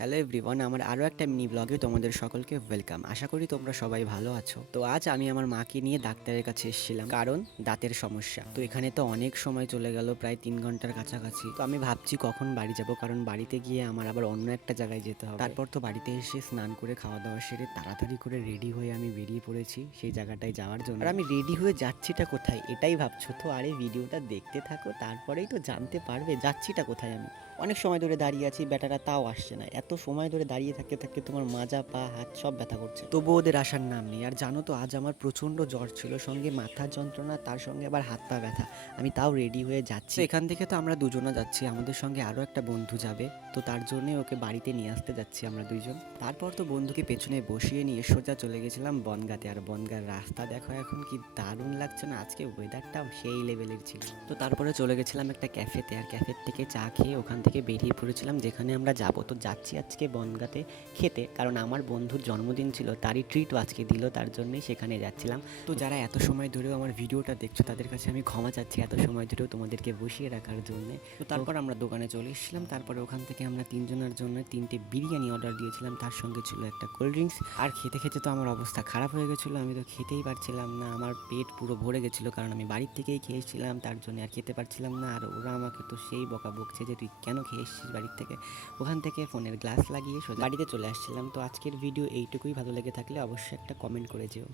Hello everyone, আমার আরও একটা মিনি ব্লগে তোমাদের সকলকে ওয়েলকাম। আশা করি তোমরা সবাই ভালো আছো। তো আজ আমি আমার মাকে নিয়ে ডাক্তারের কাছে এসেছিলাম, কারণ দাঁতের সমস্যা। তো এখানে তো অনেক সময় চলে গেল, প্রায় 3 ঘন্টার কাছাকাছি। তো আমি ভাবছি কখন বাড়ি যাব, কারণ বাড়িতে গিয়ে আমার আবার অন্য একটা জায়গায় যেতে হবে। তারপর তো বাড়িতে এসে স্নান করে খাওয়া দাওয়া সেরে তাড়াতাড়ি করে রেডি হয়ে আমি বেরিয়ে পড়েছি সেই জায়গাটায় যাওয়ার জন্য। আর আমি রেডি হয়ে যাচ্ছিটা কোথায় এটাই ভাবছো তো? আরে ভিডিওটা দেখতে থাকো, তারপরেই তো জানতে পারবে যাচ্ছিটা কোথায়। আমি অনেক সময় ধরে দাঁড়িয়ে আছি, ব্যাটারা তাও আসছে না। এত সময় ধরে দাঁড়িয়ে থাকতে থাকতে তোমার মাজা, পা, হাত সব ব্যথা করছে, তবু ওদের আসার নাম নেই। আর জানো তো, আজ আমার প্রচণ্ড জ্বর ছিল, সঙ্গে মাথার যন্ত্রণা, তার সঙ্গে আবার হাত পা ব্যথা। আমি তাও রেডি হয়ে যাচ্ছি। এখান থেকে তো আমরা দুজনে যাচ্ছি, আমাদের সঙ্গে আরও একটা বন্ধু যাবে। তো তার জন্যে ওকে বাড়িতে নিয়ে আসতে যাচ্ছি আমরা দুইজন। তারপর তো বন্ধুকে পেছনে বসিয়ে নিয়ে সোজা চলে গেছিলাম বনগাঁতে। আর বনগাঁর রাস্তা দেখো এখন কি দারুণ লাগছে না? আজকে ওয়েদারটাও সেই লেভেলের ছিল। তো তারপরে চলে গেছিলাম একটা ক্যাফেতে, আর ক্যাফের থেকে চা খেয়ে ওখান থেকে বেরিয়ে পড়েছিলাম যেখানে আমরা যাব। তো যাচ্ছি আজকে বনগাঁতে খেতে, কারণ আমার বন্ধুর জন্মদিন ছিল, তারই ট্রিটও আজকে দিল, তার জন্যই সেখানে যাচ্ছিলাম। তো যারা এত সময় ধরেও আমার ভিডিওটা দেখছো তাদের কাছে আমি ক্ষমা চাচ্ছি এত সময় ধরেও তোমাদেরকে বসিয়ে রাখার জন্য। তো তারপর আমরা দোকানে চলে এসেছিলাম। তারপরে ওখান থেকে আমরা তিনজনের জন্য 3টে বিরিয়ানি অর্ডার দিয়েছিলাম, তার সঙ্গে ছিল একটা কোল্ড ড্রিঙ্কস। আর খেতে খেতে তো আমার অবস্থা খারাপ হয়ে গেছিলো, আমি তো খেতেই পারছিলাম না। আমার পেট পুরো ভরে গেছিলো, কারণ আমি বাড়ির থেকেই খেয়েছিলাম, তার জন্য আর খেতে পারছিলাম না। আর ওরা আমাকে তো সেই বকা বকছে যে তুই কেন খেয়ে এসেছিস বাড়ির থেকে। ওখান থেকে ফোনের গ্লাস লাগিয়ে সোজা বাড়িতে চলে আসছিলাম। তো আজকের ভিডিও এইটুকুই, ভালো লেগে থাকলে অবশ্যই একটা কমেন্ট করে যেও।